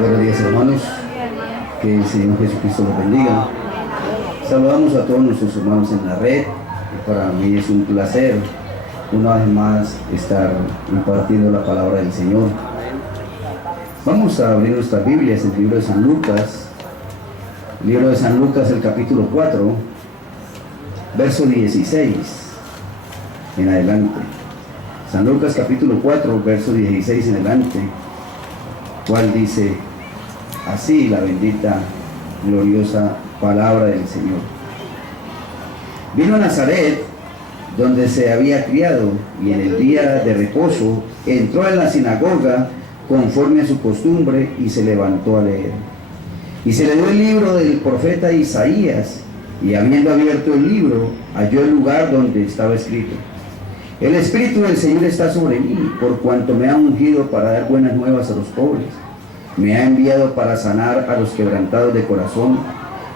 Buenos días, hermanos. Que el Señor Jesucristo los bendiga. Saludamos a todos nuestros hermanos en la red. Para mí es un placer una vez más estar impartiendo la palabra del Señor. Vamos a abrir nuestras Biblias en el libro de San Lucas. Libro de San Lucas, el capítulo 4, verso 16 en adelante. San Lucas capítulo 4, verso 16 en adelante, cual dice así la bendita, gloriosa palabra del Señor. Vino a Nazaret, donde se había criado, y en el día de reposo entró en la sinagoga conforme a su costumbre y se levantó a leer. Y se le dio el libro del profeta Isaías, y habiendo abierto el libro, halló el lugar donde estaba escrito: El Espíritu del Señor está sobre mí, por cuanto me ha ungido para dar buenas nuevas a los pobres. Me ha enviado para sanar a los quebrantados de corazón,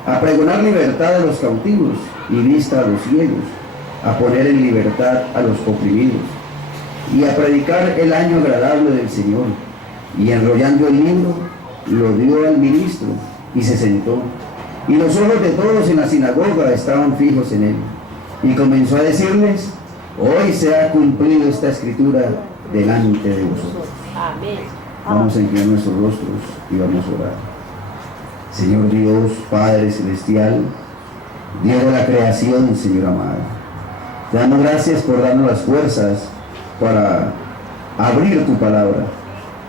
a pregonar libertad a los cautivos y vista a los ciegos, a poner en libertad a los oprimidos, y a predicar el año agradable del Señor. Y enrollando el libro, lo dio al ministro, y se sentó. Y los ojos de todos en la sinagoga estaban fijos en él. Y comenzó a decirles: Hoy se ha cumplido esta escritura delante de vosotros. Amén. Vamos a inclinar nuestros rostros y vamos a orar. Señor Dios, Padre Celestial, Dios de la creación, Señor amado, te damos gracias por darnos las fuerzas para abrir tu palabra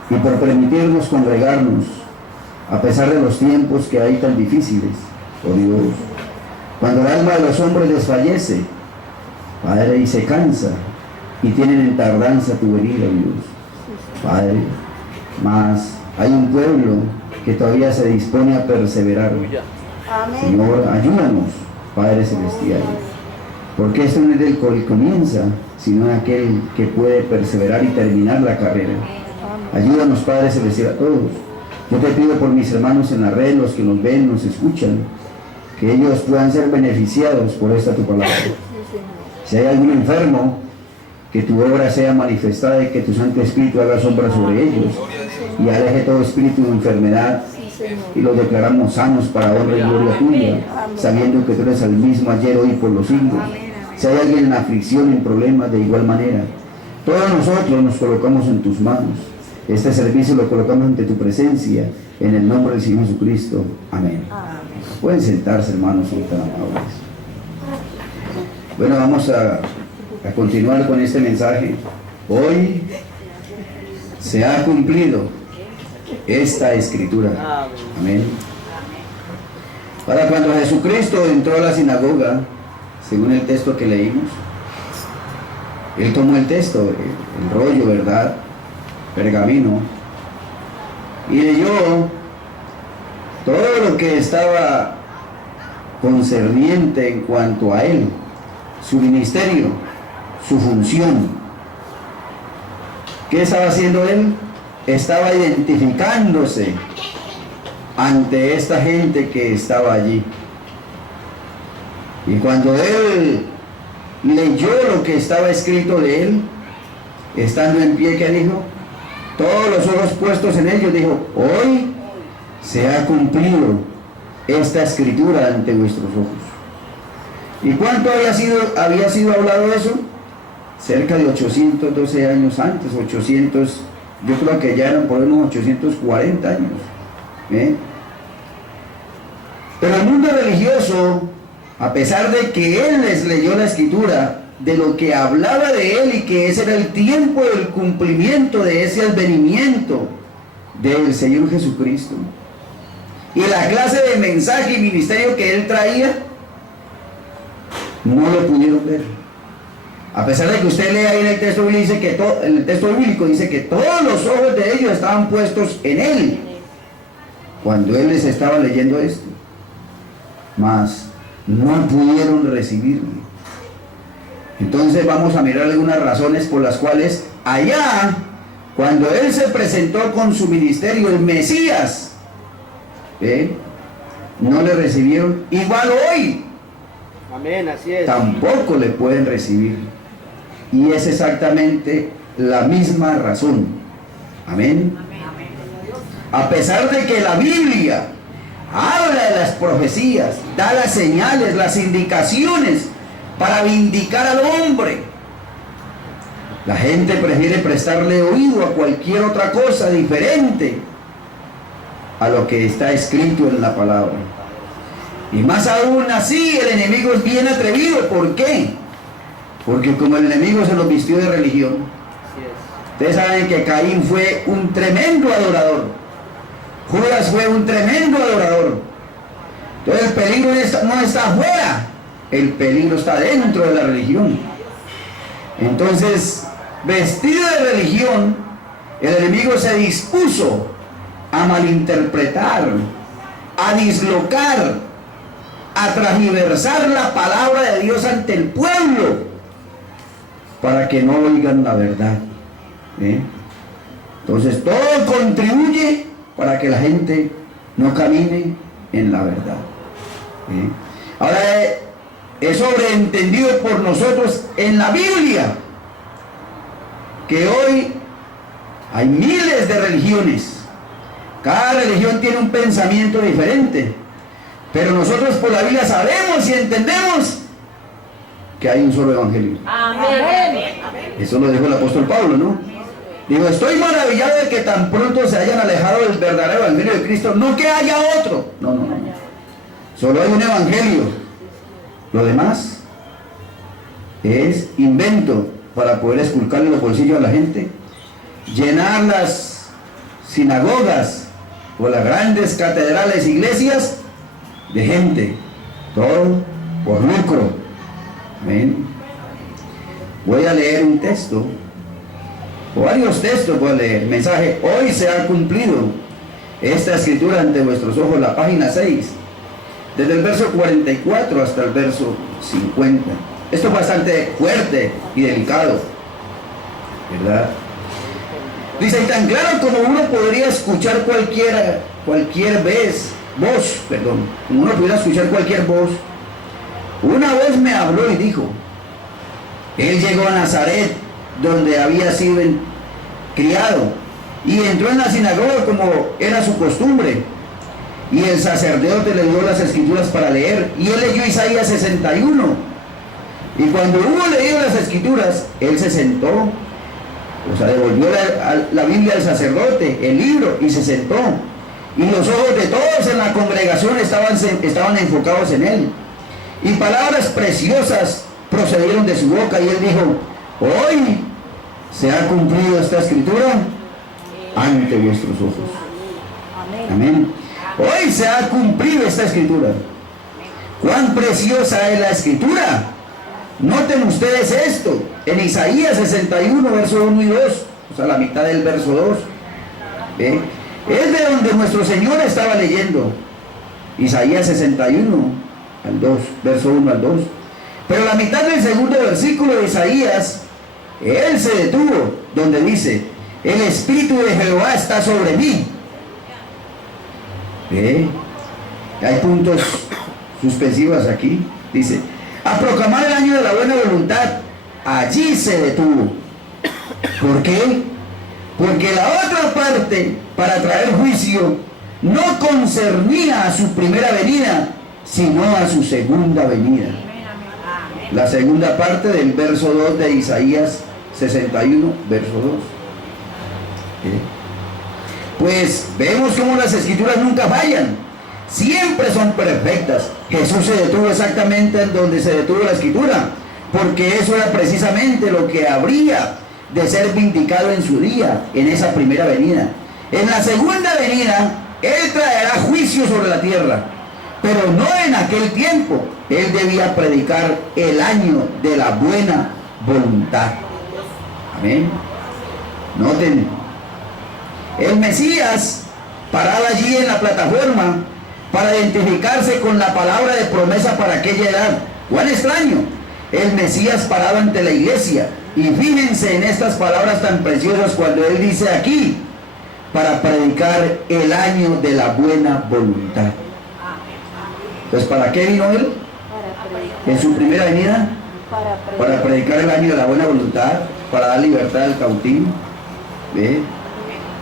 y por permitirnos congregarnos a pesar de los tiempos que hay tan difíciles, oh Dios. Cuando el alma de los hombres desfallece, Padre, y se cansa, y tienen en tardanza tu venida, Dios. Padre, mas hay un pueblo que todavía se dispone a perseverar. Señor, ayúdanos, Padre Celestial, porque esto no es del que comienza, sino aquel que puede perseverar y terminar la carrera. Ayúdanos, Padre Celestial, a todos. Yo te pido por mis hermanos en la red, los que nos ven, nos escuchan, que ellos puedan ser beneficiados por esta tu palabra. Si hay algún enfermo, que tu obra sea manifestada y que tu Santo Espíritu haga sombra sobre ellos y aleje todo espíritu de enfermedad, y los declaramos sanos para honra y gloria tuya, sabiendo que tú eres el mismo ayer, hoy y por los siglos. Si hay alguien en aflicción, en problemas, de igual manera, todos nosotros nos colocamos en tus manos. Este servicio lo colocamos ante tu presencia, en el nombre del Señor Jesucristo. Amén. Pueden sentarse, hermanos, son tan amables. Bueno, vamos a continuar con este mensaje. Hoy se ha cumplido esta escritura. Amén. Para cuando Jesucristo entró a la sinagoga, según el texto que leímos, él tomó el texto, el rollo, ¿verdad?, pergamino, y leyó todo lo que estaba concerniente en cuanto a él, su ministerio, su función. ¿Qué estaba haciendo él? Estaba identificándose ante esta gente que estaba allí. Y cuando él leyó lo que estaba escrito de él, estando en pie, ¿qué dijo? Todos los ojos puestos en ellos, dijo: Hoy se ha cumplido esta escritura ante vuestros ojos. ¿Y cuánto había sido hablado eso? Cerca de 812 años antes, 800, yo creo que ya eran por unos 840 años. Pero el mundo religioso, a pesar de que él les leyó la escritura, de lo que hablaba de él y que ese era el tiempo del cumplimiento de ese advenimiento del Señor Jesucristo, y la clase de mensaje y ministerio que él traía, no lo pudieron ver. A pesar de que usted lea ahí en el texto bíblico, dice que en el texto bíblico dice que todos los ojos de ellos estaban puestos en él cuando él les estaba leyendo esto, mas no pudieron recibirlo. Entonces vamos a mirar algunas razones por las cuales allá, cuando él se presentó con su ministerio, el Mesías, no le recibieron. Igual hoy, amén, así es, tampoco le pueden recibir. Y es exactamente la misma razón. Amén. A pesar de que la Biblia habla de las profecías, da las señales, las indicaciones para vindicar al hombre, la gente prefiere prestarle oído a cualquier otra cosa diferente a lo que está escrito en la palabra. Y más aún así, el enemigo es bien atrevido. ¿Por qué? Porque como el enemigo se lo vistió de religión. Ustedes saben que Caín fue un tremendo adorador. Judas fue un tremendo adorador. Entonces el peligro no está afuera, el peligro está dentro de la religión. Entonces, vestido de religión, el enemigo se dispuso a malinterpretar, a dislocar, a transversar la palabra de Dios ante el pueblo para que no oigan la verdad. Entonces todo contribuye para que la gente no camine en la verdad. Ahora es sobreentendido por nosotros en la Biblia que hoy hay miles de religiones. Cada religión tiene un pensamiento diferente, pero nosotros por la Biblia sabemos y entendemos que hay un solo evangelio. Amén. Eso lo dijo el apóstol Pablo, ¿no? Digo, estoy maravillado de que tan pronto se hayan alejado del verdadero evangelio de Cristo. No que haya otro. No. Solo hay un evangelio. Lo demás es invento para poder esculcarle los bolsillos a la gente, llenar las sinagogas o las grandes catedrales, iglesias de gente, todo por lucro. Amén. Voy a leer un texto, o varios textos voy a leer. Mensaje: hoy se ha cumplido esta escritura ante vuestros ojos, la página 6, desde el verso 44 hasta el verso 50. Esto es bastante fuerte y delicado, ¿verdad? Dice: y tan claro como uno podría escuchar cualquier voz, como uno pudiera escuchar cualquier voz, una voz me habló y dijo: él llegó a Nazaret, donde había sido criado, y entró en la sinagoga como era su costumbre, y el sacerdote le dio las escrituras para leer, y él leyó Isaías 61. Y cuando hubo leído las escrituras, él se sentó, o sea, devolvió la Biblia al sacerdote, el libro, y se sentó. Y los ojos de todos en la congregación estaban enfocados en él. Y palabras preciosas procedieron de su boca, y él dijo: hoy se ha cumplido esta escritura ante vuestros ojos. Amén. Hoy se ha cumplido esta escritura. ¿Cuán preciosa es la escritura? Noten ustedes esto, en Isaías 61, verso 1 y 2, o sea, la mitad del verso 2. Es de donde nuestro Señor estaba leyendo. Isaías 61 al 2, verso 1 al 2. Pero la mitad del segundo versículo de Isaías, él se detuvo, donde dice: el Espíritu de Jehová está sobre mí. Hay puntos suspensivos aquí. Dice: a proclamar el año de la buena voluntad. Allí se detuvo. ¿Por qué? Porque la otra parte, para traer juicio, no concernía a su primera venida, sino a su segunda venida. La segunda parte del verso 2 de Isaías 61, verso 2. Pues vemos cómo las escrituras nunca fallan. Siempre son perfectas. Jesús se detuvo exactamente en donde se detuvo la escritura, porque eso era precisamente lo que habría de ser vindicado en su día, en esa primera venida. En la segunda venida, Él traerá juicio sobre la tierra, pero no en aquel tiempo. Él debía predicar el año de la buena voluntad. Amén. Noten, el Mesías paraba allí en la plataforma para identificarse con la palabra de promesa para aquella edad. ¡Cuán extraño! El Mesías parado ante la iglesia. Y fíjense en estas palabras tan preciosas cuando él dice aquí: para predicar el año de la buena voluntad. Entonces, ¿para qué vino él? En su primera venida, para predicar el año de la buena voluntad, para dar libertad al cautivo.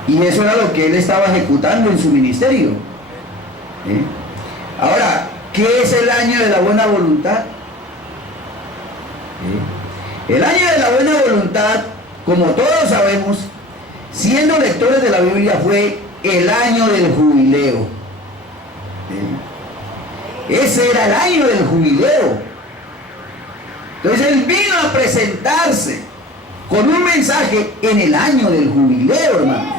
Y eso era lo que él estaba ejecutando en su ministerio. Ahora, ¿qué es el año de la buena voluntad? El año de la buena voluntad, como todos sabemos, siendo lectores de la Biblia, fue el año del jubileo. Ese era el año del jubileo. Entonces él vino a presentarse con un mensaje en el año del jubileo, hermano.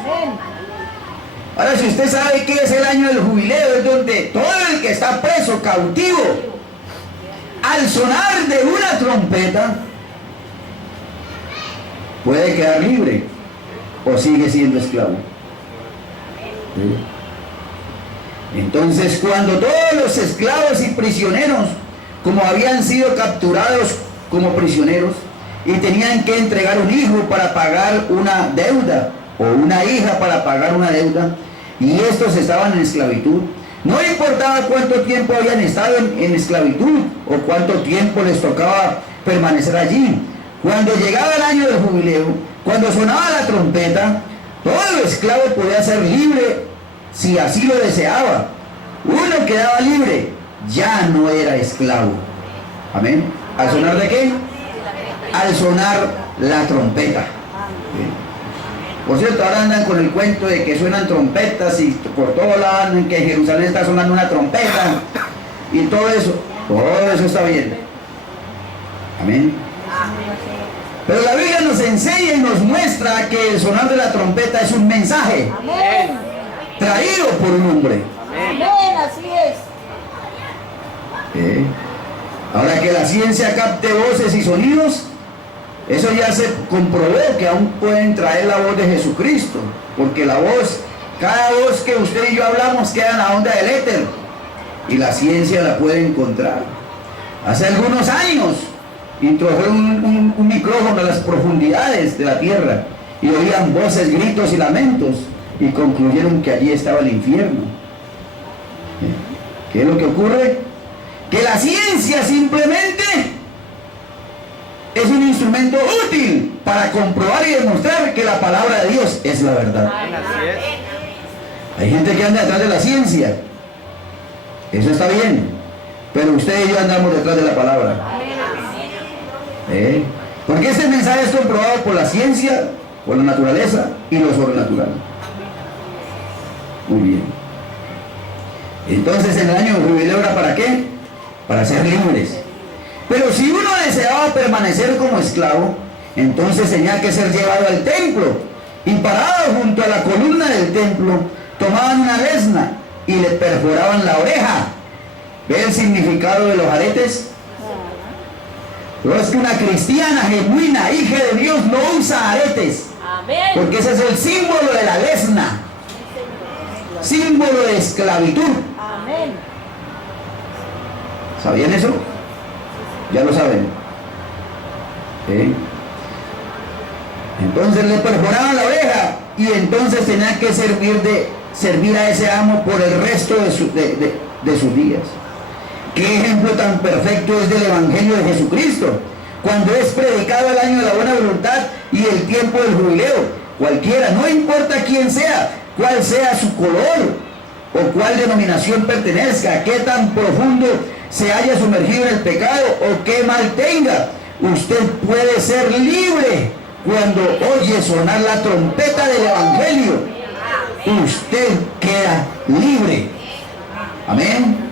Ahora, si usted sabe qué es el año del jubileo, es donde todo el que está preso, cautivo, al sonar de una trompeta, puede quedar libre o sigue siendo esclavo. Entonces, cuando todos los esclavos y prisioneros, como habían sido capturados como prisioneros y tenían que entregar un hijo para pagar una deuda o una hija para pagar una deuda, y estos estaban en esclavitud, no importaba cuánto tiempo habían estado en esclavitud o cuánto tiempo les tocaba permanecer allí. Cuando llegaba el año del jubileo, cuando sonaba la trompeta, todo esclavo podía ser libre si así lo deseaba. Uno quedaba libre, ya no era esclavo. Amén. ¿Al sonar de qué? Al sonar la trompeta. Por cierto, ahora andan con el cuento de que suenan trompetas y por todos lados andan que en Jerusalén está sonando una trompeta y todo eso está bien. Amén. Pero la Biblia nos enseña y nos muestra que el sonar de la trompeta es un mensaje. Amén. Traído por un hombre. Amén, así es. Ahora, que la ciencia capte voces y sonidos, eso ya se comprobó que aún pueden traer la voz de Jesucristo, porque la voz, cada voz que usted y yo hablamos queda en la onda del éter y la ciencia la puede encontrar. Hace algunos años introdujeron un micrófono a las profundidades de la tierra y oían voces, gritos y lamentos y concluyeron que allí estaba el infierno. ¿Qué es lo que ocurre? Que la ciencia simplemente es un instrumento útil para comprobar y demostrar que la palabra de Dios es la verdad. Hay gente que anda detrás de la ciencia, eso está bien, pero usted y yo andamos detrás de la palabra. Porque este mensaje es comprobado por la ciencia, por la naturaleza y lo sobrenatural. Muy bien. Entonces, en el año del jubileo ¿era para qué? Para ser libres. Pero si uno deseaba permanecer como esclavo, entonces tenía que ser llevado al templo y parado junto a la columna del templo, tomaban una lesna y le perforaban la oreja. ¿Ve el significado de los aretes? Pero es que una cristiana genuina, hija de Dios, no usa aretes. Amén. Porque ese es el símbolo de la lesna, símbolo de esclavitud. Amén. ¿Sabían eso? Ya lo saben. Entonces le perforaban la oreja y entonces tenía que servir a ese amo por el resto de sus días. ¿Qué ejemplo tan perfecto es del Evangelio de Jesucristo? Cuando es predicado el año de la buena voluntad y el tiempo del jubileo, cualquiera, no importa quién sea, cuál sea su color o cuál denominación pertenezca, qué tan profundo se haya sumergido en el pecado o qué mal tenga, usted puede ser libre cuando oye sonar la trompeta del Evangelio. Usted queda libre. Amén.